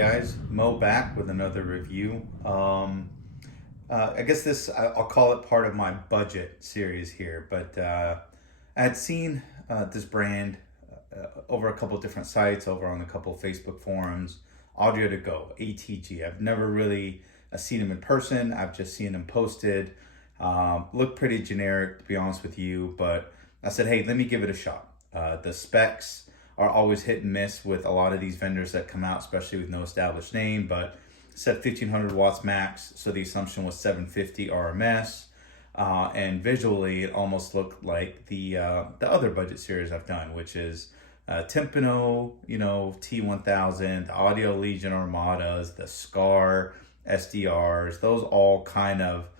guys, Mo back with another review. I guess I'll call it part of my budget series here, but I had seen this brand over a couple different sites, over on a couple Facebook forums, Audio to Go, ATG. I've never really seen them in person. I've just seen them posted. Look pretty generic, to be honest with you, but I said, hey, let me give it a shot. The specs are always hit and miss with a lot of these vendors that come out, especially with no established name, but said 1500 watts max, so the assumption was 750 RMS, and visually it almost looked like the other budget series I've done, which is Timpano, T1000, the Audio Legion Armadas, the Scar SDRs. Those all kind of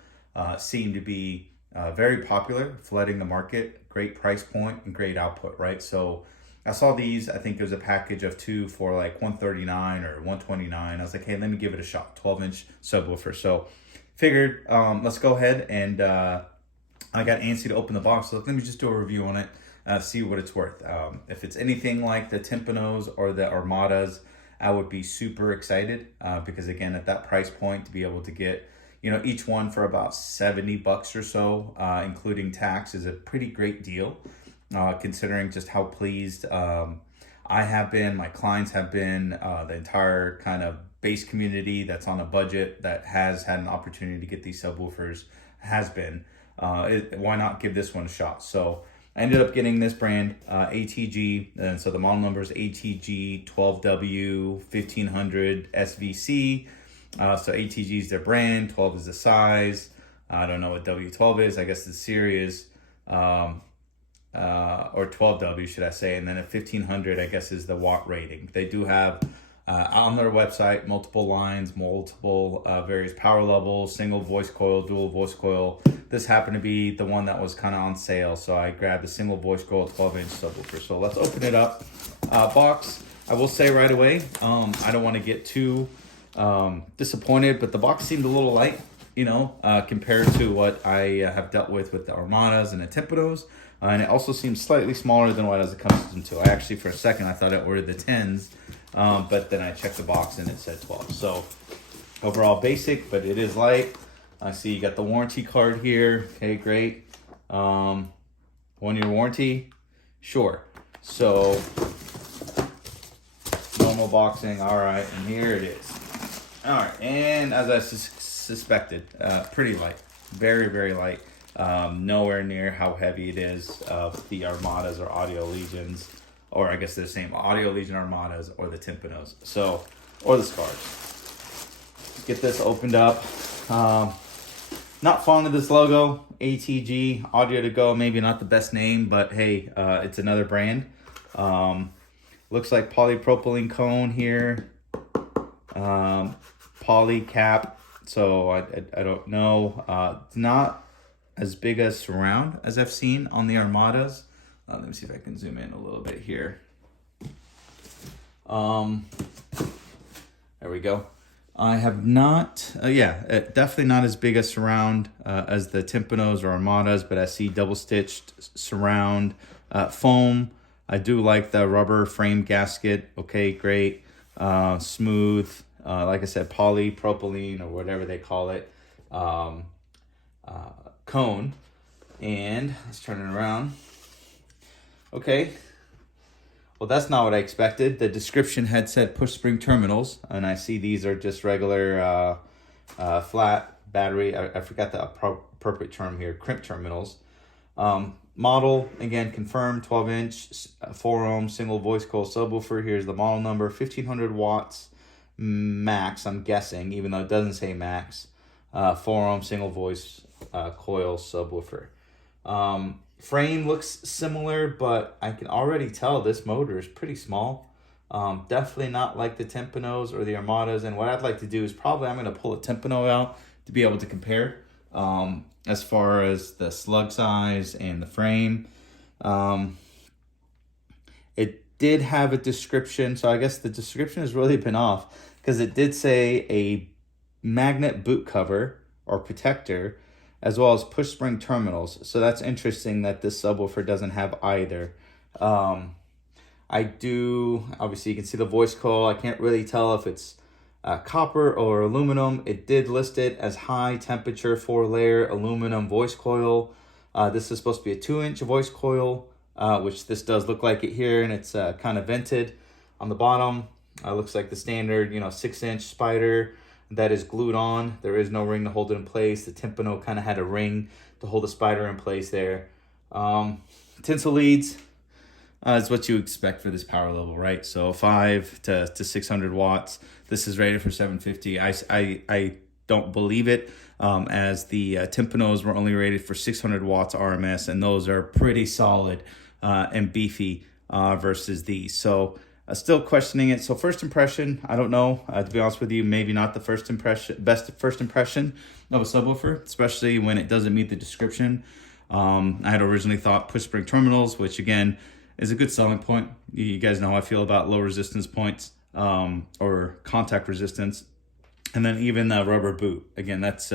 seem to be very popular, flooding the market, great price point and great output, right? So I saw these, I think it was a package of two for like 139 or 129. I was like, hey, let me give it a shot, 12-inch subwoofer. So figured, let's go ahead, and I got antsy to open the box. So let me just do a review on it, see what it's worth. If it's anything like the Timpanos or the Armadas, I would be super excited because again, at that price point, to be able to get each one for about 70 bucks or so, including tax, is a pretty great deal. Considering just how pleased I have been, my clients have been, the entire kind of bass community that's on a budget that has had an opportunity to get these subwoofers has been. Why not give this one a shot? So I ended up getting this brand, ATG, and so the model number is ATG 12W 1500 SVC. So ATG is their brand, 12 is the size. I don't know what W12 is. I guess the series. Or 12W should I say, and then a 1500 I guess is the watt rating. They do have on their website multiple lines, multiple various power levels, single voice coil, dual voice coil. This happened to be the one that was kind of on sale, so I grabbed a single voice coil 12-inch subwoofer. So let's open it up. Box, I will say right away, I don't want to get too disappointed, but the box seemed a little light, compared to what I have dealt with the Armadas and the Timpanos. And it also seems slightly smaller than what I was accustomed to. I actually, for a second, I thought I ordered the 10s, but then I checked the box and it said 12. So overall basic, but it is light. I see you got the warranty card here. Okay, great. 1-year warranty, sure. So normal boxing, all right, and here it is. All right, and as I suspected, pretty light, very, very light. Nowhere near how heavy it is of the Armadas or Audio Legions, or I guess they're the same, Audio Legion Armadas or the Timpanos, so, or the Scars. Get this opened up. Not fond of this logo, ATG, Audio to Go, maybe not the best name, but hey, it's another brand. Looks like polypropylene cone here, poly cap, so I don't know. It's not as big as surround as I've seen on the Armadas. Let me see if I can zoom in a little bit here. There we go. I have not, definitely not as big a surround as the Timpanos or Armadas, but I see double stitched surround foam. I do like the rubber frame gasket. Okay, great. Smooth, like I said, polypropylene or whatever they call it. Cone, and let's turn it around. Okay, well, that's not what I expected. The description had said push spring terminals, and I see these are just regular flat battery. I forgot the appropriate term here, crimp terminals. Model, again, confirmed, 12-inch 4-ohm single voice coil subwoofer. Here's the model number, 1500 watts max, I'm guessing, even though it doesn't say max. 4-ohm single voice coil subwoofer. Frame looks similar, but I can already tell this motor is pretty small. Definitely not like the Timpanos or the Armadas. And what I'd like to do is I'm going to pull a Timpano out to be able to compare as far as the slug size and the frame. It did have a description, so I guess the description has really been off because it did say a magnet boot cover or protector, as well as push spring terminals. So that's interesting that this subwoofer doesn't have either. I do, obviously you can see the voice coil. I can't really tell if it's copper or aluminum. It did list it as high temperature 4-layer aluminum voice coil. This is supposed to be a 2-inch voice coil, which this does look like it here, and it's kind of vented on the bottom. Looks like the standard, 6-inch spider that is glued on. There is no ring to hold it in place. The tympano kind of had a ring to hold the spider in place there. Tinsel leads is what you expect for this power level, right? So 5 to 600 watts. This is rated for 750. I don't believe it, as the tympanos were only rated for 600 watts RMS, and those are pretty solid and beefy versus these. So still questioning it. So first impression, I don't know. To be honest with you, maybe not the best first impression of a subwoofer, especially when it doesn't meet the description. I had originally thought push spring terminals, which again is a good selling point. You guys know how I feel about low resistance points, or contact resistance. And then even the rubber boot. Again, that's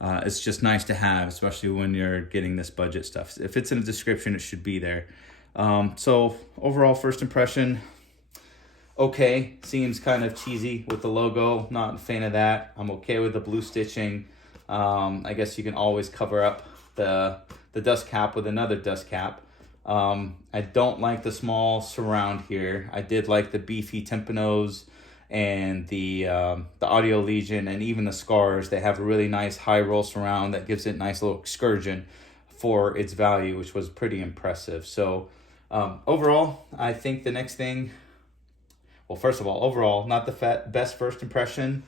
it's just nice to have, especially when you're getting this budget stuff. If it's in a description, it should be there. So overall first impression, okay. Seems kind of cheesy with the logo. Not a fan of that. I'm okay with the blue stitching. I guess you can always cover up the dust cap with another dust cap. I don't like the small surround here. I did like the beefy tympanos and the Audio Legion, and even the Scars. They have a really nice high roll surround that gives it a nice little excursion for its value, which was pretty impressive. So overall, I think the next thing, well, first of all, overall, not the best first impression.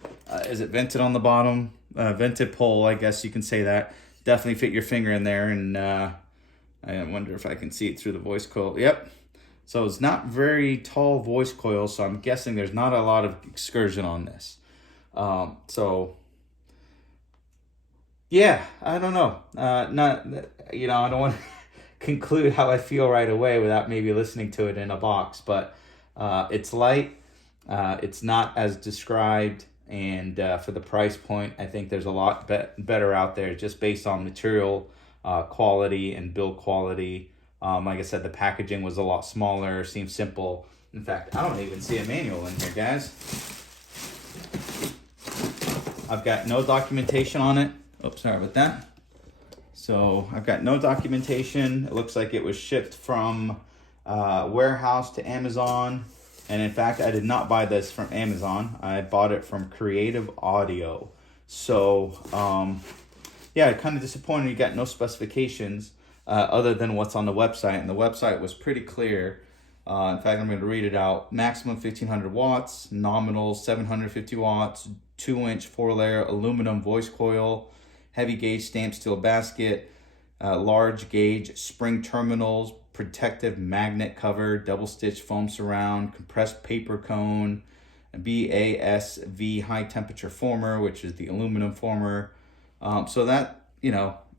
Is it vented on the bottom? Vented pole, I guess you can say that. Definitely fit your finger in there, and I wonder if I can see it through the voice coil. Yep. So it's not very tall voice coil, so I'm guessing there's not a lot of excursion on this. So yeah, I don't know. I don't want to conclude how I feel right away without maybe listening to it in a box, but it's light. It's not as described, and for the price point, I think there's a lot better out there just based on material quality and build quality. Like I said, the packaging was a lot smaller, seemed simple. In fact, I don't even see a manual in here, guys. I've got no documentation on it. Oops, sorry about that. So I've got no documentation. It looks like it was shipped from warehouse to Amazon. And in fact, I did not buy this from Amazon. I bought it from Creative Audio. So yeah, kind of disappointed you got no specifications other than what's on the website. And the website was pretty clear. In fact, I'm going to read it out. Maximum 1500 watts, nominal 750 watts, 2-inch 4-layer aluminum voice coil, heavy gauge stamped steel basket, large gauge spring terminals, protective magnet cover, double stitch foam surround, compressed paper cone, BASV high temperature former, which is the aluminum former. So that,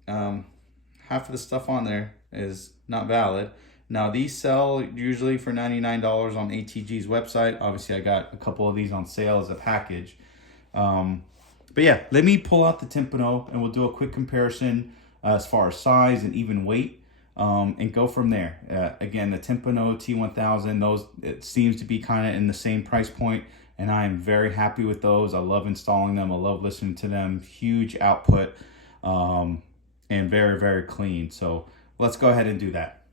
half of the stuff on there is not valid. Now these sell usually for $99 on ATG's website. Obviously I got a couple of these on sale as a package. But yeah, let me pull out the tympano and we'll do a quick comparison as far as size and even weight, and go from there. Again, the tympano T1000, it seems to be kind of in the same price point, and I am very happy with those. I love installing them. I love listening to them. Huge output, and very, very clean. So let's go ahead and do that.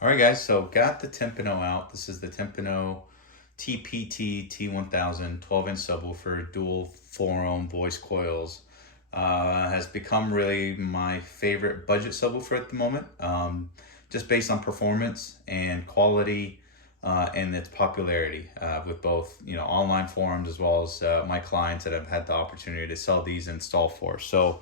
All right, guys, so got the tympano out. This is the tympano TPT T1000 12-inch subwoofer, dual 4-ohm voice coils. Has become really my favorite budget subwoofer at the moment, just based on performance and quality, and its popularity with both online forums as well as my clients that I've had the opportunity to sell these and install for. So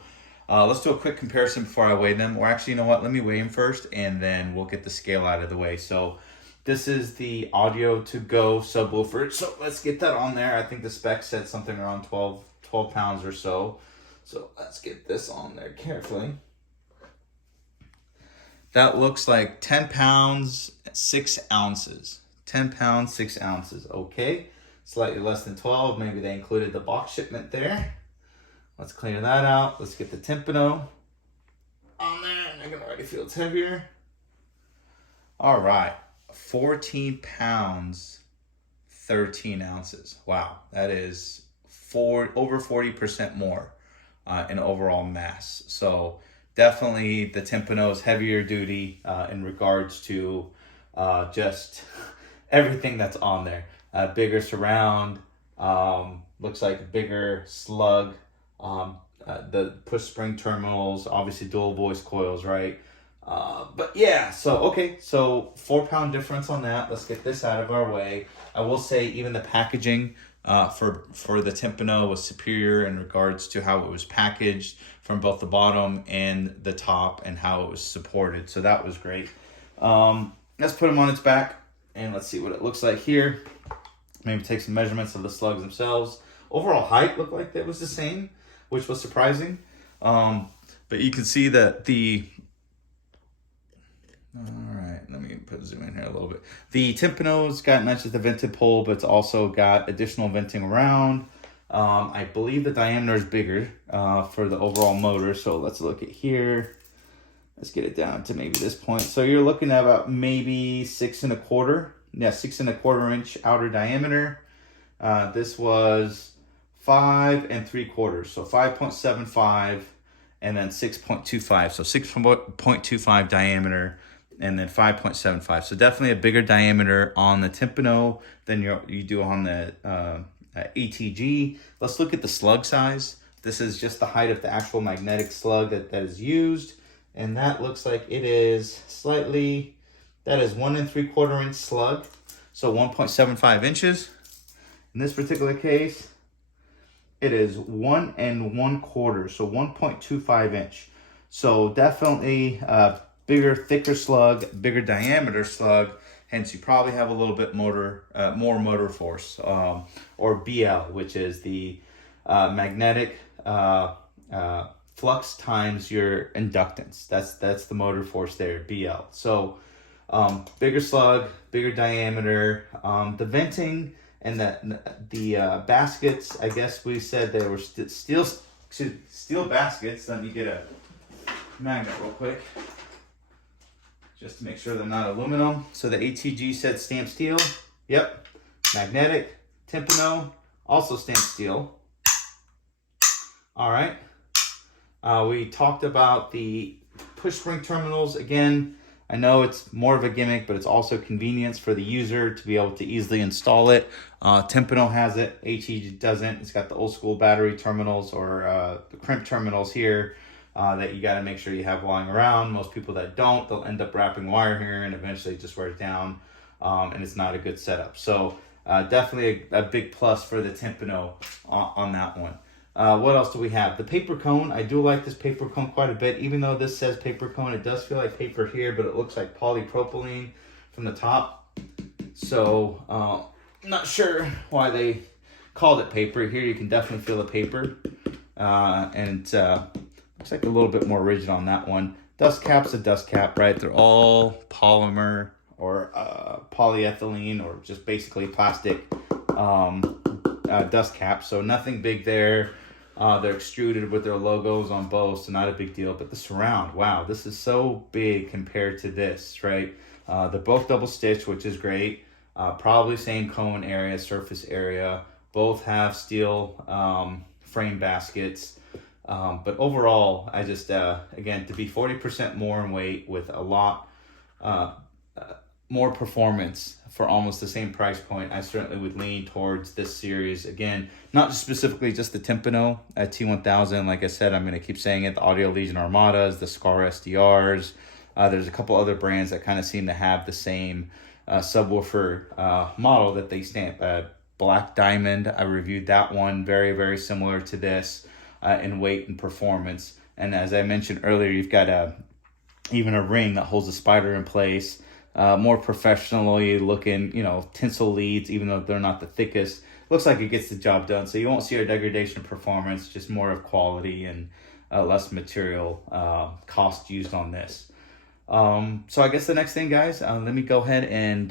let's do a quick comparison before I weigh them. Or actually, you know what? Let me weigh them first, and then we'll get the scale out of the way. So this is the Audio to Go subwoofer. So let's get that on there. I think the spec said something around 12 pounds or so. So let's get this on there carefully. That looks like 10 pounds, 6 ounces. 10 pounds, 6 ounces. Okay. Slightly less than 12. Maybe they included the box shipment there. Let's clear that out. Let's get the tympano on there. And I can already feel it's heavier. All right. 14 pounds, 13 ounces. Wow, that is over 40% more in overall mass. So definitely the Timpano is heavier duty in regards to just everything that's on there. Bigger surround, looks like a bigger slug. The push spring terminals, obviously dual voice coils, right? But yeah, so okay, so 4 pound difference on that. Let's get this out of our way. I will say even the packaging for the Timpano was superior in regards to how it was packaged from both the bottom and the top and how it was supported. So that was great. Let's put them on its back and let's see what it looks like here. Maybe take some measurements of the slugs themselves. Overall height looked like it was the same, which was surprising. But you can see that all right, let me zoom in here a little bit. The Timpano's got not just the vented pole, but it's also got additional venting around. I believe the diameter is bigger for the overall motor. So let's look at here. Let's get it down to maybe this point. So you're looking at about maybe 6 1/4. Yeah, 6 1/4 inch outer diameter. This was 5 3/4. So 5.75 and then 6.25. So 6.25 diameter and then 5.75. So definitely a bigger diameter on the Timpano than you do on the ATG. Let's look at the slug size. This is just the height of the actual magnetic slug that is used. And that looks like it is slightly, that is 1 3/4 inch slug. So 1.75 inches. In this particular case, it is 1 1/4, so 1.25 inch. So definitely bigger, thicker slug, bigger diameter slug. Hence, you probably have a little bit more motor force, or BL, which is the magnetic flux times your inductance. That's the motor force there, BL. So bigger slug, bigger diameter. The venting and the baskets, I guess we said they were steel baskets. Let me get a magnet real quick, just to make sure they're not aluminum. So the ATG said stamped steel. Yep. Magnetic. Timpano, also stamped steel. All right. We talked about the push spring terminals. Again, I know it's more of a gimmick, but it's also convenience for the user to be able to easily install it. Timpano has it. ATG doesn't. It's got the old school battery terminals or the crimp terminals here. That you got to make sure you have lying around. Most people that don't, they'll end up wrapping wire here and eventually just wear it down, and it's not a good setup. So definitely a big plus for the Timpano on that one. What else do we have? The paper cone. I do like this paper cone quite a bit. Even though this says paper cone, it does feel like paper here, but it looks like polypropylene from the top. So I'm not sure why they called it paper. Here you can definitely feel the paper, and looks like a little bit more rigid on that one. Dust cap's a dust cap, right? They're all polymer or polyethylene or just basically plastic dust caps. So nothing big there. They're extruded with their logos on both, so not a big deal. But the surround, wow, this is so big compared to this, right? They're both double stitched, which is great. Probably same cone area, surface area. Both have steel frame baskets. But overall, I just, again, to be 40% more in weight with a lot more performance for almost the same price point, I certainly would lean towards this series. Again, not just specifically just the Timpano at T1000. Like I said, I'm going to keep saying it, the Audio Legion Armadas, the Scar SDRs. There's a couple other brands that kind of seem to have the same subwoofer model that they stamp. Black Diamond, I reviewed that one, very, very similar to this. In weight and performance. And as I mentioned earlier, you've got even a ring that holds the spider in place. More professionally looking, tinsel leads, even though they're not the thickest. Looks like it gets the job done. So you won't see a degradation of performance, just more of quality and less material cost used on this. So I guess the next thing, guys, let me go ahead and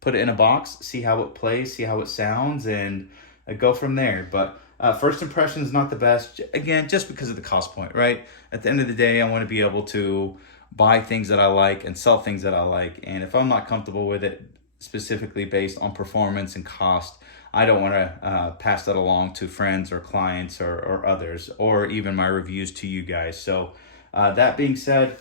put it in a box, see how it plays, see how it sounds, and go from there. But first impression is not the best, again, just because of the cost point, right? At the end of the day, I want to be able to buy things that I like and sell things that I like. And if I'm not comfortable with it, specifically based on performance and cost. I don't want to pass that along to friends or clients or others, or even my reviews to you guys. So that being said,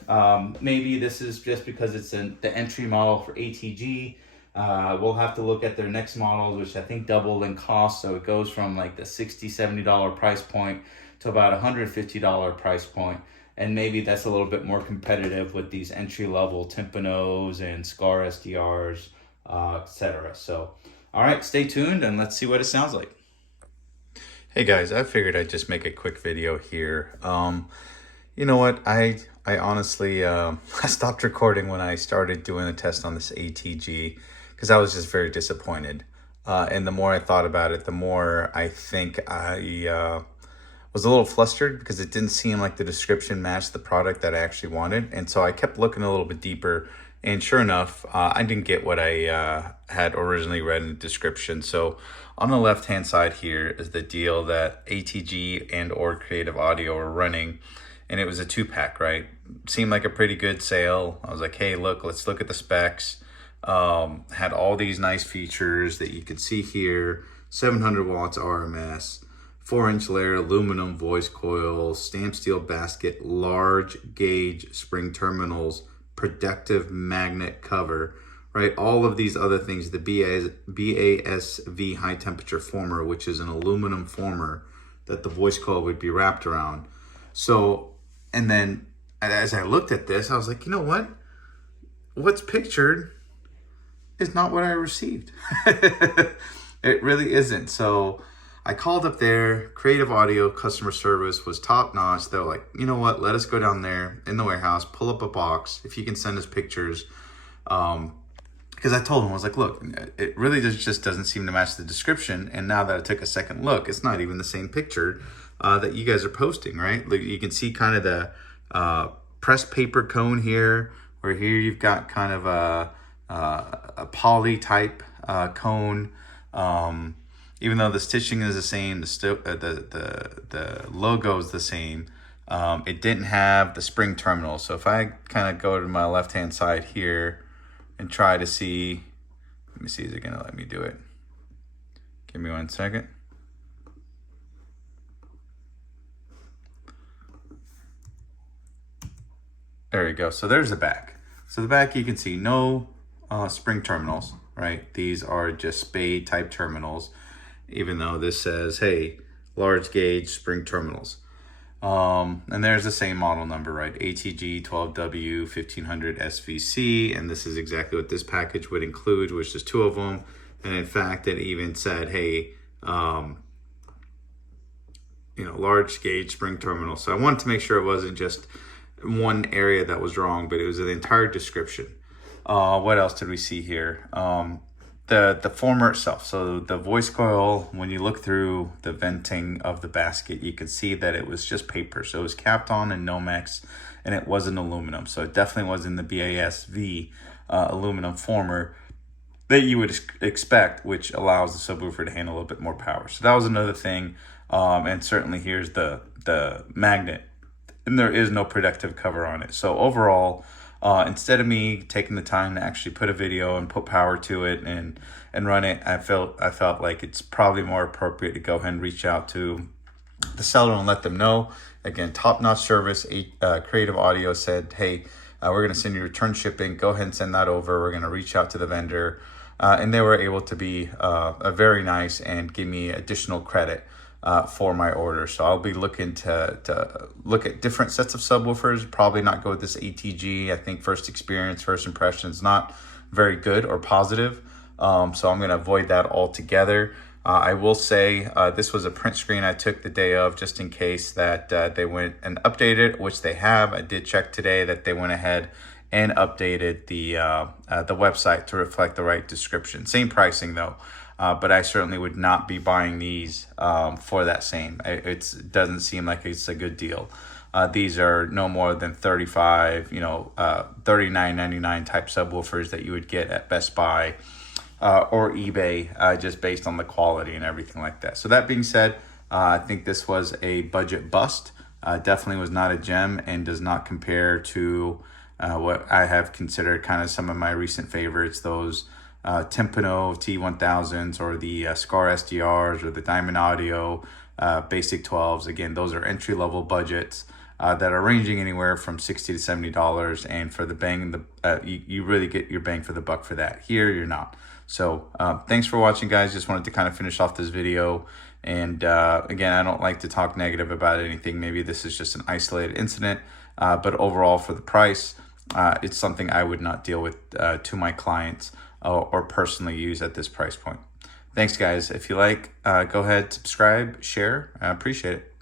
maybe this is just because it's the entry model for ATG. We'll have to look at their next models, which I think doubled in cost. So it goes from like the $60, $70 price point to about $150 price point. And maybe that's a little bit more competitive with these entry level Tympanos and Scar SDRs, etc. So, all right, stay tuned and let's see what it sounds like. Hey guys, I figured I'd just make a quick video here. You know what? I honestly I stopped recording when I started doing the test on this ATG because I was just very disappointed. And the more I thought about it, the more I think I was a little flustered because it didn't seem like the description matched the product that I actually wanted. And so I kept looking a little bit deeper, and sure enough, I didn't get what I had originally read in the description. So on the left hand side here is the deal that ATG and or Creative Audio are running, and it was a 2-pack, right? Seemed like a pretty good sale. I was like, hey, look, let's look at the specs. Had all these nice features that you can see here: 700 watts RMS, 4-inch layer aluminum voice coil, stamped steel basket, large gauge spring terminals, protective magnet cover, right? All of these other things, the BASV high temperature former, which is an aluminum former that the voice coil would be wrapped around. So, and then as I looked at this, I was like, you know what? What's pictured is not what I received. It really isn't. So I called up there. Creative Audio customer service was top notch. They're like, you know what? Let us go down there in the warehouse, pull up a box. If you can send us pictures. Because I told them, I was like, look, it really just doesn't seem to match the description. And now that I took a second look, it's not even the same picture that you guys are posting, right? Like, you can see kind of the pressed paper cone here, where here you've got kind of a poly type cone. Even though the stitching is the same, the logo is the same, it didn't have the spring terminal. So if I kind of go to my left hand side here and try to see, let me see, is it gonna let me do it? Give me 1 second. There you go. So there's the back. So the back, you can see no spring terminals, right? These are just spade type terminals, even though this says, hey, large gauge spring terminals. And there's the same model number, right? ATG 12W 1500 SVC. And this is exactly what this package would include, which is 2 of them. And in fact, it even said, hey, large gauge spring terminal. So I wanted to make sure it wasn't just one area that was wrong, but it was the entire description. What else did we see here? The former itself. So the voice coil, when you look through the venting of the basket, you could see that it was just paper. So it was capped on in Nomex, and it wasn't aluminum. So it definitely wasn't the BASV aluminum former that you would expect, which allows the subwoofer to handle a little bit more power. So that was another thing. And certainly here's the magnet, and there is no protective cover on it. So overall, instead of me taking the time to actually put a video and put power to it and run it, I felt like it's probably more appropriate to go ahead and reach out to the seller and let them know. Again, top-notch service. Creative Audio said, hey, we're going to send you return shipping. Go ahead and send that over. We're going to reach out to the vendor. And they were able to be very nice and give me additional credit for my order. So I'll be looking to look at different sets of subwoofers, probably not go with this ATG. I think first impression is not very good or positive. So I'm going to avoid that altogether. I will say this was a print screen I took the day of, just in case that they went and updated, which they have. I did check today that they went ahead and updated the website to reflect the right description. Same pricing though. But I certainly would not be buying these for that same. It doesn't seem like it's a good deal. These are no more than $35, $39.99 type subwoofers that you would get at Best Buy or eBay, just based on the quality and everything like that. So that being said, I think this was a budget bust. Definitely was not a gem and does not compare to what I have considered kind of some of my recent favorites, those Timpano T1000s or the Scar SDRs or the Diamond Audio Basic 12s. Again, those are entry-level budgets that are ranging anywhere from $60 to $70, and for the you really get your bang for the buck for that. Here, you're not. So thanks for watching, guys. Just wanted to kind of finish off this video. And again, I don't like to talk negative about anything. Maybe this is just an isolated incident, but overall for the price, it's something I would not deal with to my clients or personally use at this price point. Thanks, guys. If you like, go ahead, subscribe, share. I appreciate it.